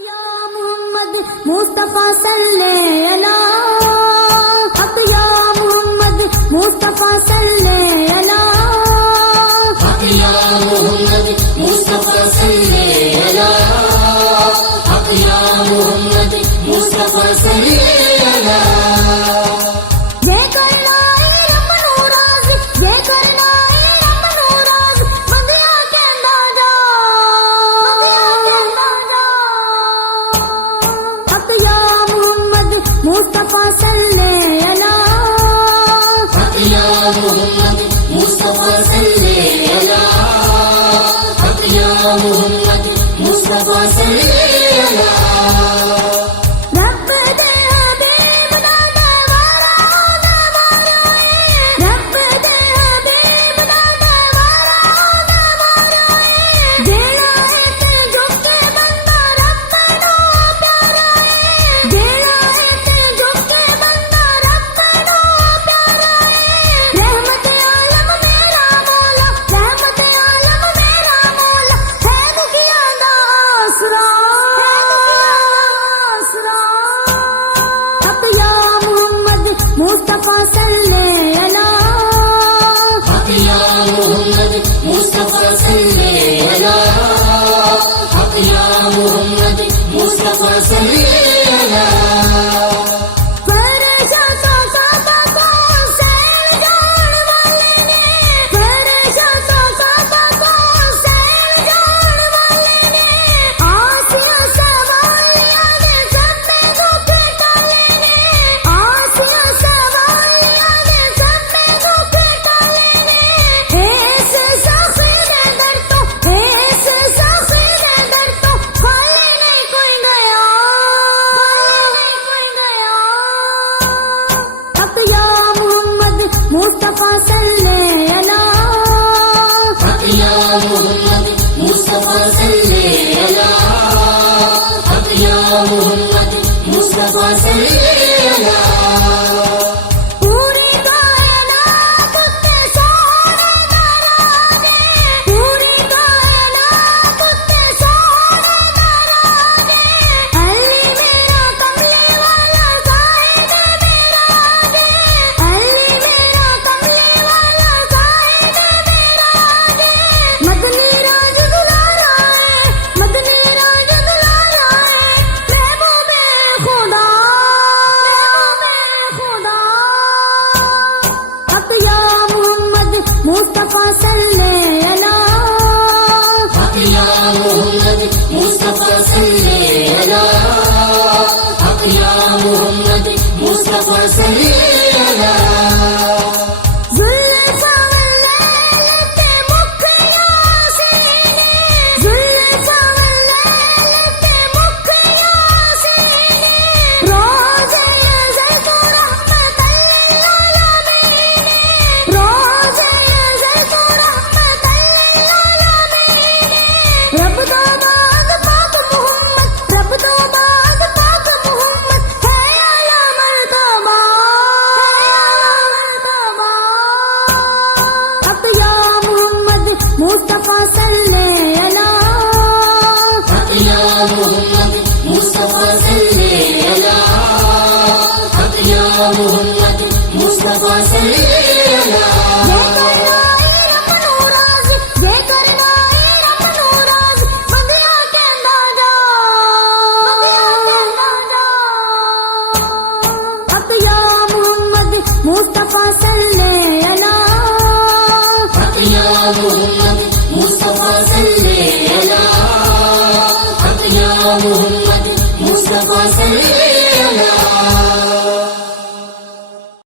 یا محمد مصطفیٰ صلی اللہ حق یا محمد مصطفیٰ صلی اللہ حق یا محمد مصطفیٰ صلی اللہ حق یا محمد مصطفیٰ صلی اللہ یہ کرنا ہی رب نو راضی یہ کرنا ہی رب نو راضی بندیاں کہندا جا حق یا محمد مصطفیٰ صلی اللہ حق یا محمد مصطفیٰ صلی اللہ حق یا محمد مصطفیٰ صلی اللہ رب دے حبیب دا دیوارا رب دے حبیب دا دیوارا جیڑا ہے تے جھکے بندہ رب نو پیارا جیڑا ہے تے جھکے بندہ رب نو پیارا رحمت عالم میرا مولا رحمت عالم میرا مولا ہے دکھیاں دا آسرا حق یا محمد مصطفیٰ صلی اللہ حق یا محمد مصطفیٰ صلی اللہ حق یا محمد مصطفیٰ صلی اللہ پریشان تو صحابہ کو حسین جان والے نے پریشان تو صحابہ کو حسین جان والے نے آسیہ سوالیاں نے سب میں دکھ ٹالے نے آسیہ سوالیاں نے سب میں دکھ ٹالے نے ایسے سخی نے در تو ایسے سخی نے در تو خالی نہیں کوئی گیا حق یا محمد مصطفیٰ صلی اللہ حق یا محمد مصطفیٰ صلی اللہ حق یا محمد مصطفیٰ صلی اللہ پوری کائنات تے سونے ناراضے پوری کائنات تے سونے ناراضے علی میرا کملی والا زاہد میرا دے علی میرا کملی والا زاہد میرا دے مدنی راج دلارا ہے مدنی راج دلارا ہے محبوب خدا حق یا محمد مصطفیٰ صلی اللہ حق یا محمد مصطفیٰ صلی اللہ حق یا محمد مصطفیٰ صلی اللہ زلفا واللیل تے مکھیاں سینے زلفا واللیل تے مکھیاں سینے روزے یزل تو رحمت للعالمین روزے یزل تو رحمت للعالمین رب دا بعد پاک محمد رب دا بعد پاک محمد ہے اعلی مرتبہ حق یا محمد مصطفیٰ صلی اللہ حق یا محمد مصطفیٰ صلی اللہ حق یا محمد مصطفیٰ صلی اللہ یہ کرنا ہی رب نو راضی یہ کرنا ہی رب نو راضی بندیاں کہندا جا حق یا محمد مصطفیٰ صلی اللہ حق یا محمد مصطفیٰ صلی اللہ حق یا محمد مصطفیٰ صلی